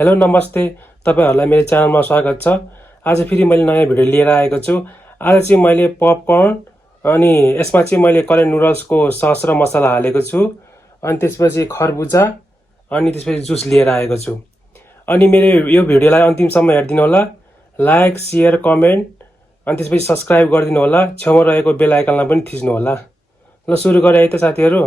हेलो नमस्ते तपाईहरुलाई मेरो च्यानलमा स्वागत छ। आज फेरि मैले नयाँ भिडियो लिएर आएको छु। आज चाहिँ मैले पपकर्न अनि यसमा चाहिँ मैले करेन नुडल्सको सस र मसला हालेको छु। अनि त्यसपछि खरबुजा अनि त्यसपछि जुस लिएर आएको छु। अनि मेरो यो भिडियोलाई अन्तिमसम्म हेर्दिनु होला। लाइक, शेयर, कमेन्ट अनि त्यसपछि सब्स्क्राइब गरिदिनु होला। छेउमा रहेको बेल आइकनलाई पनि थिच्नु होला। ल सुरु गरे है त साथीहरु।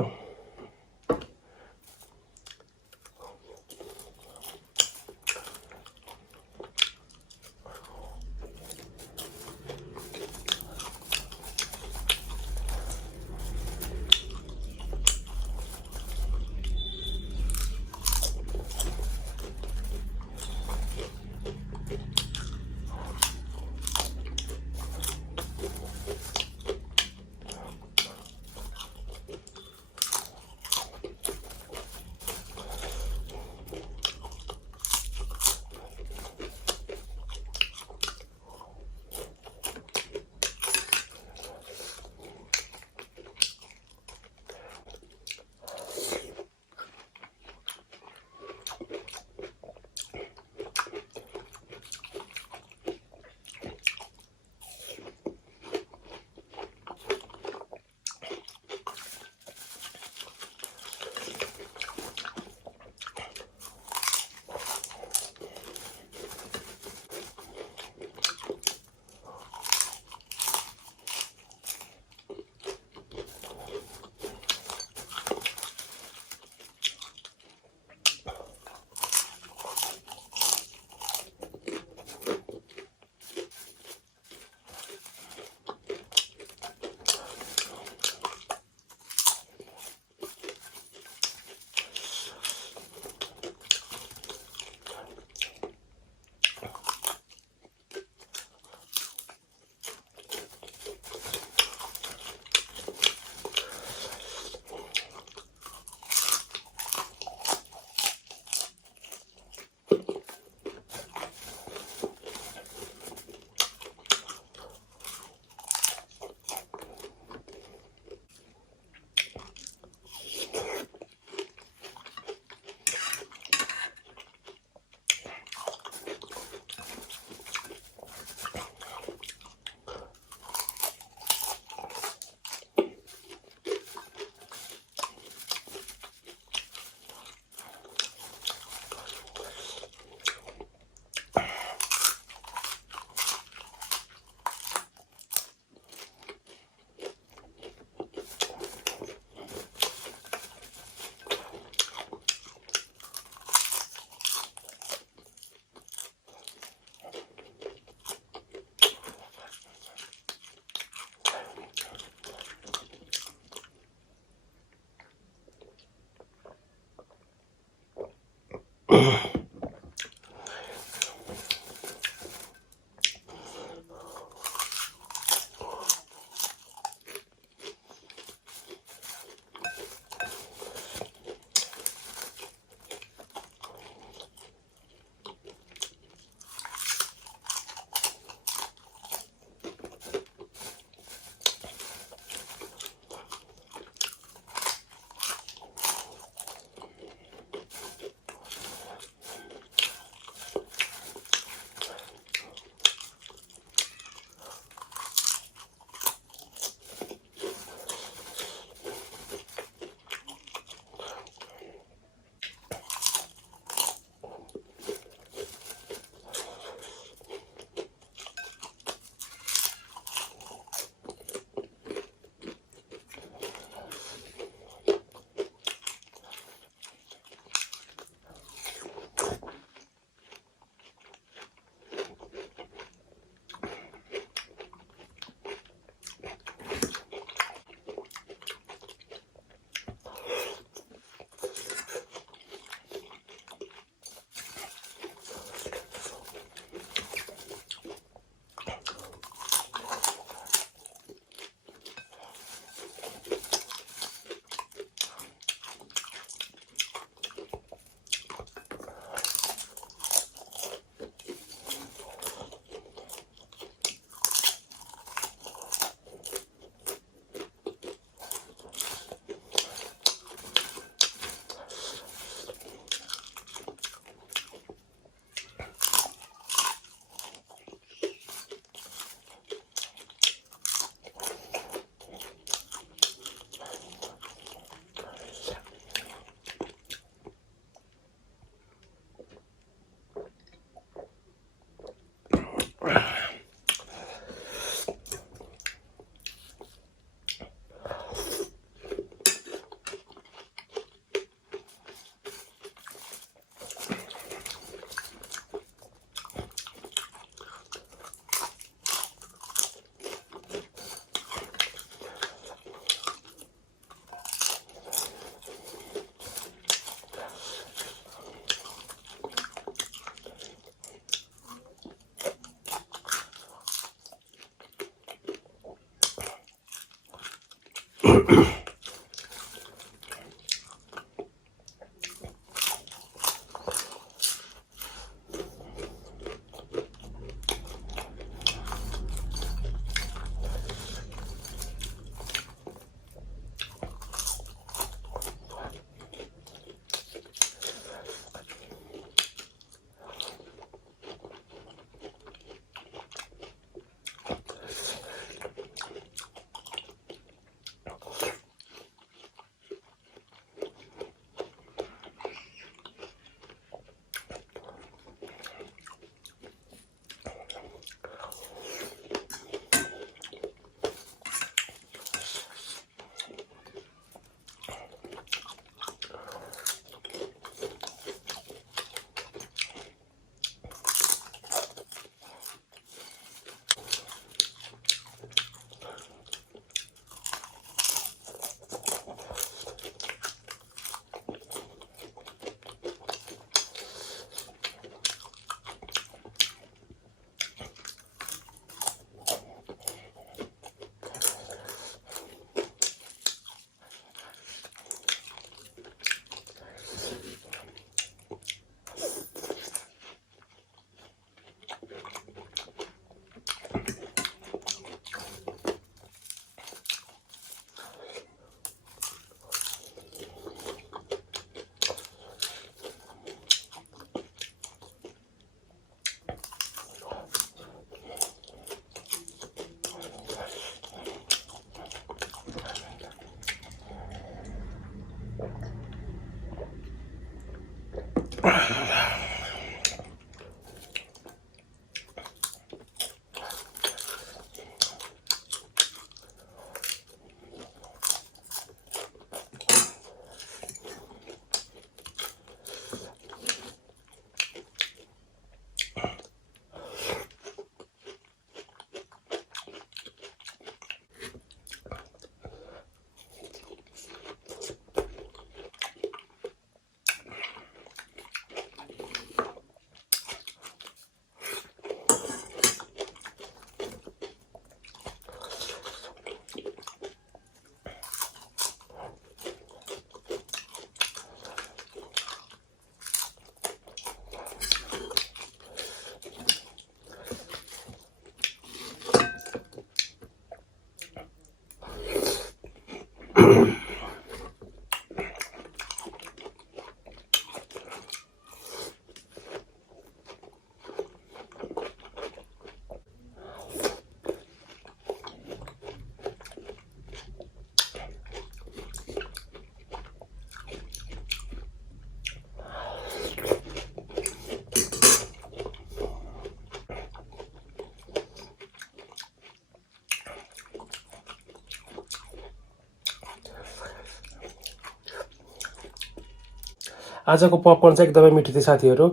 आजको पपकर्न चाहिँ एकदमै मिठो थियो साथीहरू।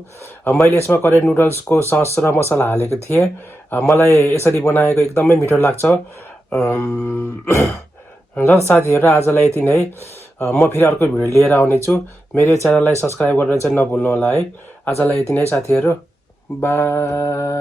मैले यसमा करेन्ट नुडल्सको सस र मसला हालेको थिएँ। मलाई यसरी बनाएको एकदमै मिठो लाग्छ। ल साथीहरू, आजलाई यति नै। म फेरि अर्को भिडियो लिएर आउनेछु। मेरो च्यानललाई सब्सक्राइब गरेर चाहिँ नभुल्नु होला है। आजलाई यति नै साथीहरू, बाई।